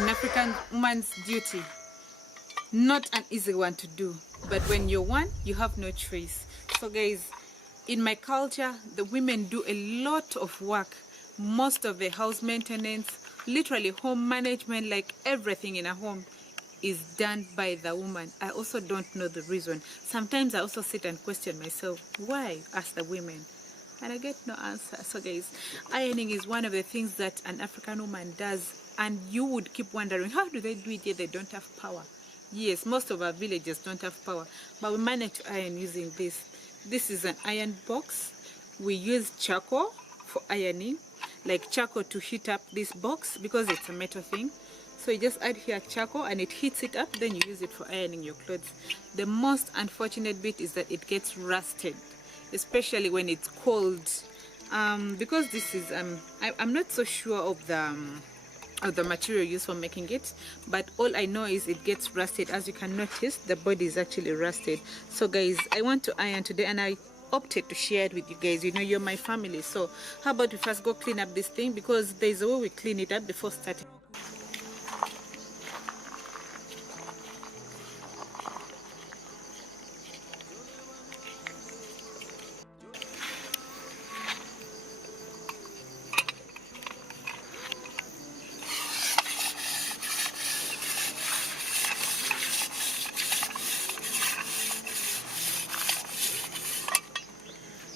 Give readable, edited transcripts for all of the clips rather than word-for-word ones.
an African woman's duty. Not an easy one to do, but when you're one, you have no choice. So guys, in my culture, the women do a lot of work. Most of the house maintenance, literally home management, like everything in a home is done by the woman. I also don't know the reason. Sometimes I also sit and question myself, why ask the women? And I get no answer. So guys, ironing is one of the things that an African woman does, and you would keep wondering, how do they do it yet they don't have power? Yes, most of our villages don't have power, but we manage to iron using this. This is an iron box. We use charcoal for ironing, like charcoal to heat up this box because it's a metal thing. So you just add here charcoal and it heats it up, then you use it for ironing your clothes. The most unfortunate bit is that it gets rusted, especially when it's cold. Because this is, I'm not so sure of the material used for making it, but all I know is it gets rusted. As you can notice, the body is actually rusted. So guys, I want to iron today and I opted to share it with you guys. You know, you're my family, so how about we first go clean up this thing, because there's a way we clean it up before starting.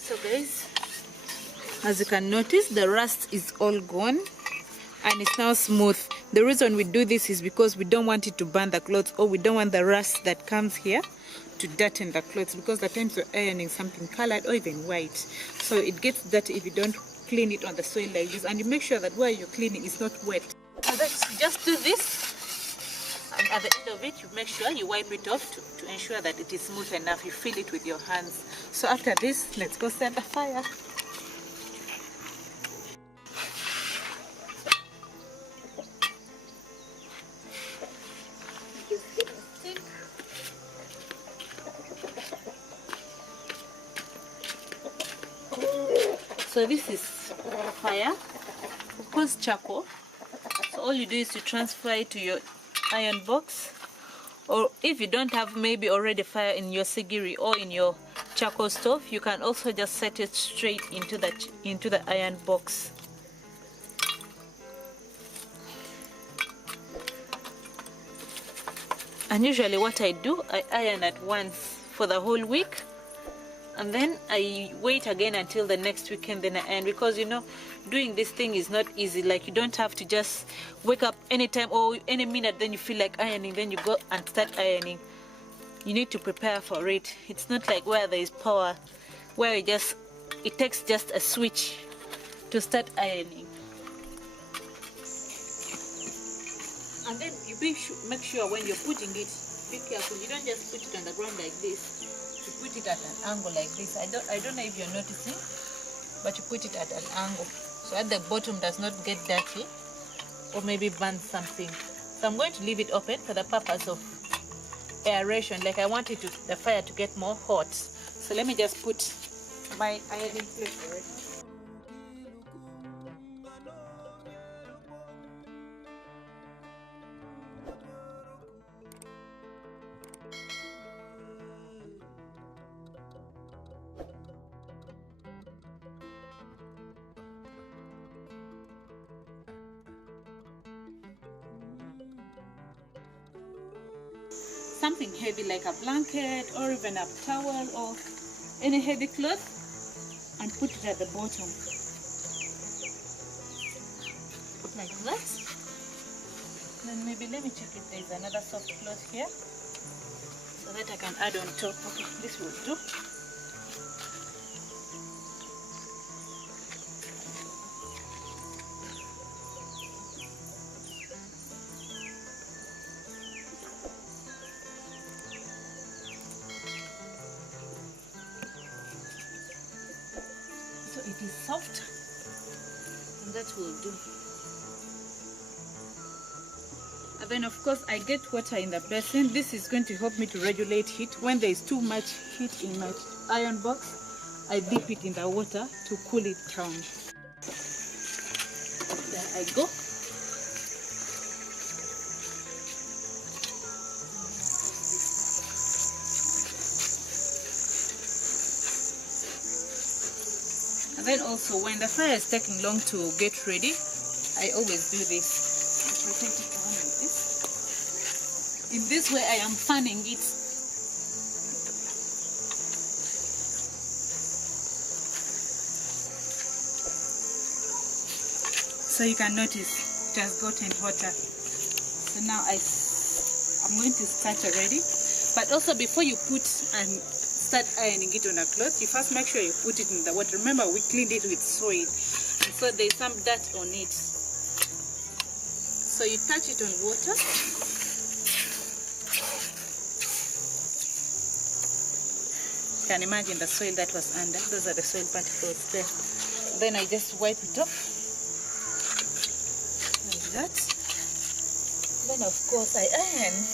So guys, as you can notice, the rust is all gone and it's now smooth. The reason we do this is because we don't want it to burn the clothes, or we don't want the rust that comes here to dirten the clothes, because the times you're ironing something colored or even white, so it gets dirty if you don't clean it on the soil like this. And you make sure that where you're cleaning is not wet. So just do this, and at the end of it you make sure you wipe it off to ensure that it is smooth enough. You feel it with your hands. So after this, let's go set the fire. So this is fire, of course charcoal. So all you do is to transfer it to your iron box, or if you don't have maybe already fire in your sigiri or in your charcoal stove, you can also just set it straight into the iron box. And usually what I do, I iron at once for the whole week, and then I wait again until the next weekend, then I iron, because you know, doing this thing is not easy. Like, you don't have to just wake up anytime or any minute then you feel like ironing, then you go and start ironing. You need to prepare for it. It's not like where there is power, where it takes just a switch to start ironing. And then you make sure when you're putting it, be careful. You don't just put it on the ground like this. You put it at an angle like this. I don't know if you're noticing, but you put it at an angle so that the bottom does not get dirty or maybe burn something. So I'm going to leave it open for the purpose of aeration. Like, I want the fire to get more hot. So let me just put my ironing plate already. Something heavy like a blanket or even a towel or any heavy cloth, and put it at the bottom like that. Then maybe let me check if there's another soft cloth here so that I can add on top. Okay, this will do. It is soft, and that will do. And then of course I get water in the basin. This is going to help me to regulate heat. When there is too much heat in my iron box, I dip it in the water to cool it down. There I go. Then also when the fire is taking long to get ready, I always do this. I rotate it down like this. In this way I am fanning it. So you can notice it has gotten hotter. So now I'm going to start already. But also before you put and start ironing it on a cloth, you first make sure you put it in the water. Remember, we cleaned it with soil, and so there's some dirt on it. So you touch it on water. You can imagine the soil that was under. Those are the soil particles there. Then I just wipe it off like that. Then of course I iron.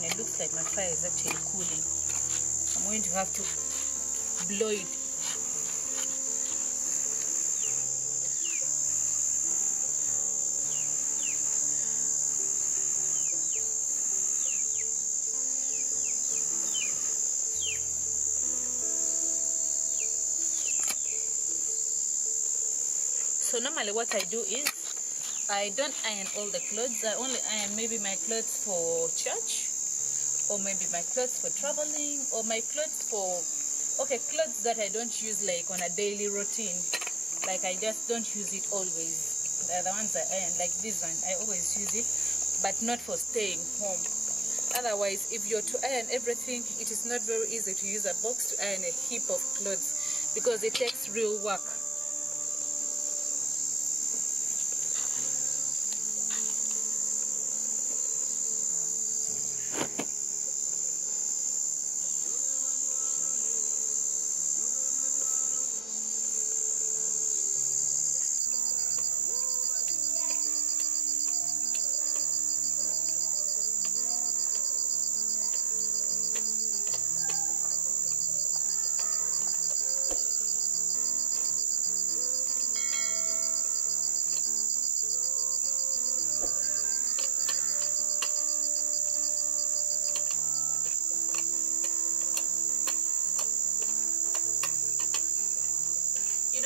It looks like my fire is actually cooling. I'm going to have to blow it. So normally what I do is I don't iron all the clothes. I only iron maybe my clothes for church, or maybe my clothes for traveling, or my clothes for, clothes that I don't use like on a daily routine. Like I just don't use it always. They're the ones I iron, like this one. I always use it, but not for staying home. Otherwise, if you're to iron everything, it is not very easy to use a box to iron a heap of clothes, because it takes real work.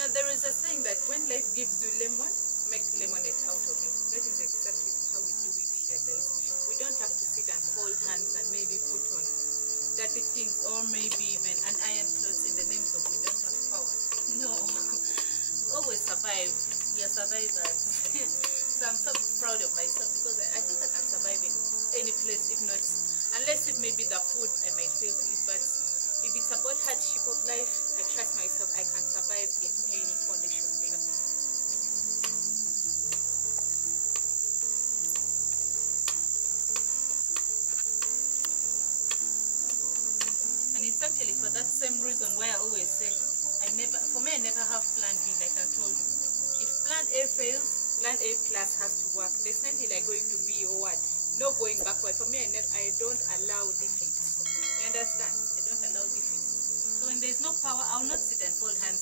There is a saying that when life gives you lemon, make lemonade out of it. That is exactly how we do it here, guys. We don't have to sit and fold hands and maybe put on dirty things, or maybe even an iron clothes in the names of we don't have power. No, we always survive. We are survivors. So I'm so proud of myself, because I think I can survive in any place, if not, unless it may be the food I might fail to eat. But if it's about hardship of life, I trust myself I can survive in any condition. Trust me. And it's actually for that same reason why I always say, I never have plan B, like I told you. If plan A fails, plan A plus has to work. There's nothing like going to B or what. No going backward. For me, I don't allow defeat. You understand? I don't allow defeat. So when there's no power, I'll not sit and fold hands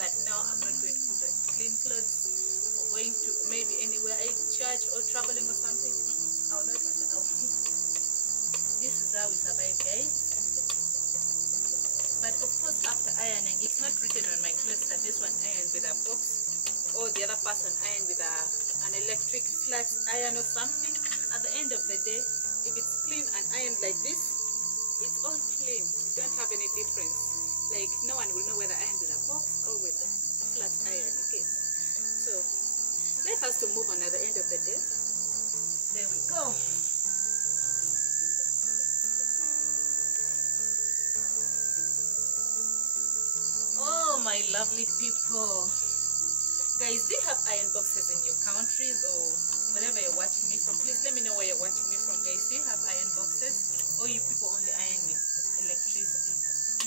that now I'm not going to put on clean clothes or going to maybe anywhere, church or traveling or something. I'll not allow. This is how we survive, guys. But of course, after ironing, it's not written on my clothes that this one ironed with a box, or the other person ironed with an electric flat iron or something. At the end of the day, if it's clean and ironed like this, it's all clean. You don't have any difference. Like, no one will know whether iron with a box or with a flat iron. Okay. So let us to move on at the end of the day. There we go. Oh, my lovely people. Guys, do you have iron boxes in your countries or wherever you're watching me from? Please let me know where you're watching me from, guys. Do you have iron boxes, or you people only iron with electricity?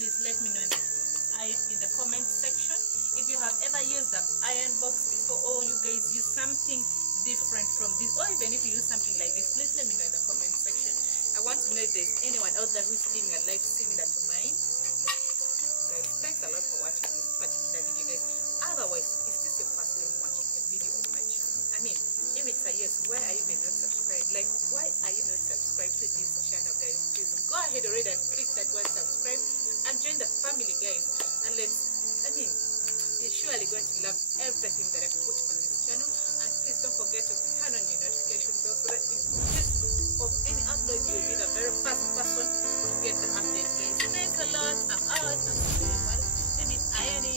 please let me know in the comment section if you have ever used an iron box before, or you guys use something different from this, or even if you use something like this, please let me know in the comment section. I want to know if there's anyone out there who's living a life similar to mine. Guys, thanks a lot for watching this particular video, guys. Otherwise, is this your first time watching a video on my channel? I mean, if it's a yes, why are you not subscribed? Like, why are you not subscribed to this channel, guys? Please go ahead already and click that word subscribe and join the family, guys. And you're surely going to love everything that I put on this channel. And please don't forget to turn on your notification bell so that in case of any upload, you'll be the very first person to get the update, guys. Thanks a lot. I'm out. I'm ironing.